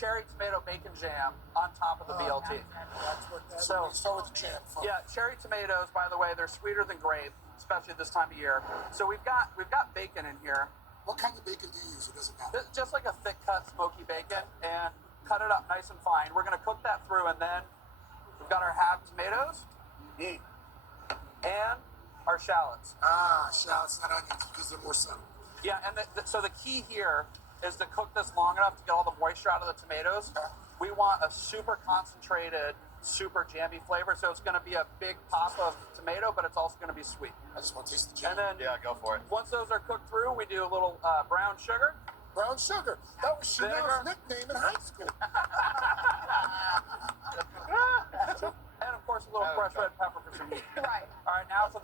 cherry tomato bacon jam on top of the BLT. That's what that So- is. Start with the jam. First. Yeah, cherry tomatoes, by the way, they're sweeter than grape, especially this time of year. So we've got bacon in here. What kind of bacon do you use? It doesn't matter. Just like a thick cut smoky bacon, and cut it up nice and fine. We're gonna cook that through, and then we've got our halved tomatoes and our shallots. Shallots, not onions, because they're more subtle. Yeah, and so the key here is to cook this long enough to get all the moisture out of the tomatoes. Okay. We want a super concentrated, super jammy flavor, so it's going to be a big pop of tomato, but it's also going to be sweet. I just want to taste the jam. And then, Yeah, go for it. once those are cooked through, we do a little brown sugar. Brown sugar. That was Vinegar. Chanel's nickname in high school. And of course, a little Oh, fresh okay. red pepper for some meat. Right. All right, now for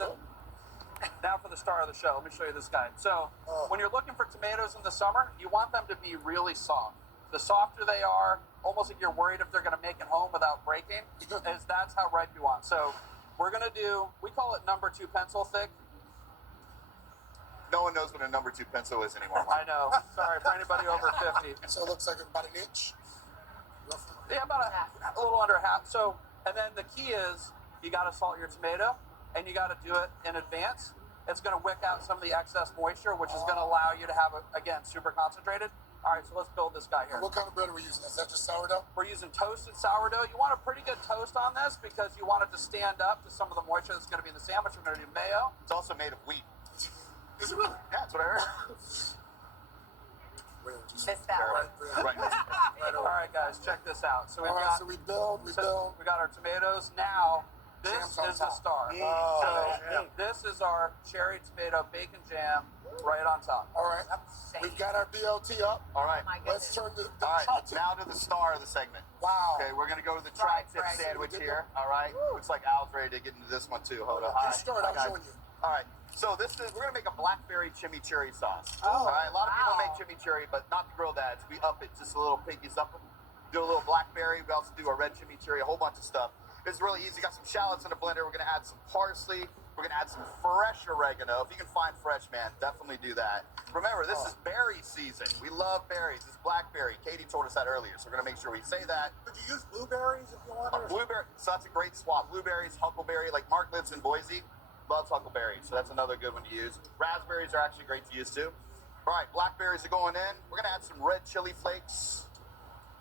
the star of the show. Let me show you this guy. So when you're looking for tomatoes in the summer, you want them to be really soft. The softer they are, almost like you're worried if they're going to make it home without breaking, that's how ripe you want. So we're going to do, we call it number 2 pencil thick. No one knows what a number 2 pencil is anymore. I know. Sorry for anybody over 50. So it looks like about an inch. Roughly. Yeah, about a little under a half. So, and then the key is you got to salt your tomato, and you got to do it in advance. It's going to wick out some of the excess moisture, which is going to allow you to have it, again, super concentrated. All right, so let's build this guy here. What kind of bread are we using? Is that just sourdough? We're using toasted sourdough. You want a pretty good toast on this because you want it to stand up to some of the moisture that's going to be in the sandwich. We're going to do mayo. It's also made of wheat. Is it really? Yeah, that's what I heard. Wait, just Missed that one. Right. right All over. right, guys, check this out. So we've All right, got so we build. we got our tomatoes. Now, this Jam's on is the top. star. Oh, So this is our cherry tomato bacon jam right on top. All right, we've got our BLT up. All right. My Let's goodness. turn the All right, tri-tip. now to the star of the segment. Wow. Okay, we're gonna go to the Right, tri-tip right. sandwich We did here. All right. Looks like Al's ready to get into this one too. Hold on. You start, Hi, I'm guys. showing you. All right. So we're gonna make a blackberry chimichurri sauce. Oh, all right. A lot of people wow. make chimichurri, but not the grilled ads. We up it just a little piggies up it. Do a little blackberry. We also do a red chimichurri, a whole bunch of stuff. It's really easy. Got some shallots in a blender. We're gonna add some parsley. We're gonna add some fresh oregano. If you can find fresh, man, definitely do that. Remember, this is berry season. We love berries. It's blackberry. Katie told us that earlier, so we're gonna make sure we say that. Could you use blueberries if you want? Blueberry, so that's a great swap. Blueberries, huckleberry, like Mark lives in Boise, loves huckleberries, so that's another good one to use. Raspberries are actually great to use too. All right, blackberries are going in. We're gonna add some red chili flakes.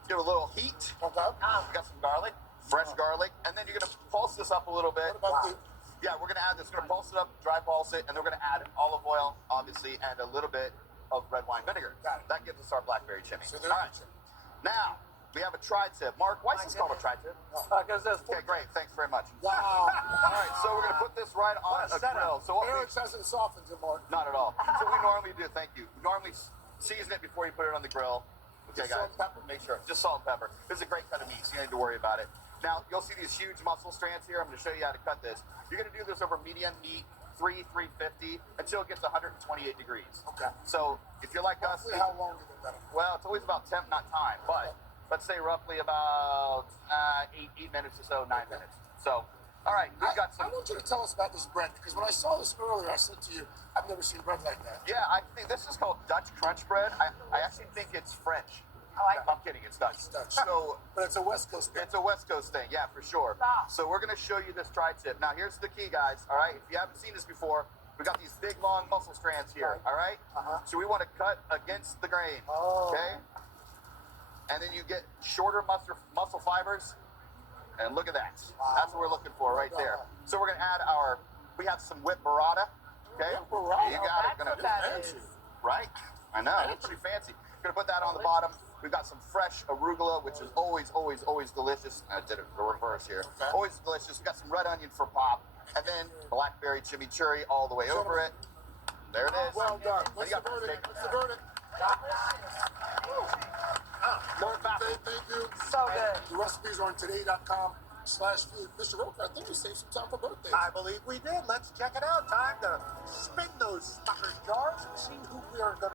Give it a little heat. Okay. We got some garlic, fresh garlic, and then you're gonna pulse this up a little bit. What about Yeah, we're gonna add this. We're gonna pulse it up, dry pulse it, and then we're gonna add olive oil, obviously, and a little bit of red wine vinegar. Got it. That gives us our blackberry chimney. So All there's right. Now we have a tri-tip. Mark, why is this called a tri-tip? Because this Okay, great. Thanks very much. Wow. All right, so we're gonna put this right on a grill. So what we, Eric hasn't softened it, Mark. not at all. So we normally do. Thank you. We normally season it before you put it on the grill. Okay, Just guys. salt and pepper. Make sure. Just salt and pepper. This is a great cut of meat, so you don't need to worry about it. Now you'll see these huge muscle strands here. I'm going to show you how to cut this. You're going to do this over medium heat, 350 until it gets 128 degrees. Okay. So if you're like us, Roughly how long is it better? well, it's always about temp, not time, but let's say roughly about 8 minutes or so, 9 minutes. So, all right, we've got I some. want you to tell us about this bread because when I saw this earlier, I said to you, I've never seen bread like that. Yeah, I think this is called Dutch crunch bread. I actually think it's French. Oh, I'm kidding, it's Dutch. It's Dutch. So But it's a West Coast bread. it's a West Coast thing, yeah, for sure. Stop. So we're gonna show you this tri-tip. Now here's the key, guys. All right, if you haven't seen this before, we got these big long muscle strands here. All right. So we want to cut against the grain. Oh. Okay. And then you get shorter muscle fibers. And look at that. That's what we're looking for right there. So we're gonna add we have some whipped burrata. Okay. Whipped burrata. You got it. That's Gonna what that fancy. is. Right? I know. It's pretty fancy. Gonna put that on the bottom. We've got some fresh arugula, which is always, always, always delicious. I did it the reverse here. Okay. Always delicious. We got some red onion for pop, and then blackberry chimichurri all the way over it. There it is. Well done. Then What's you the got verdict? steak. What's the verdict? Lord Baffin. Thank you. So good. The recipes are on today.com/food. Mr. Roker, I think you saved some time for birthdays. I believe we did. Let's check it out. Time to spin those sucker jars and see who we are going to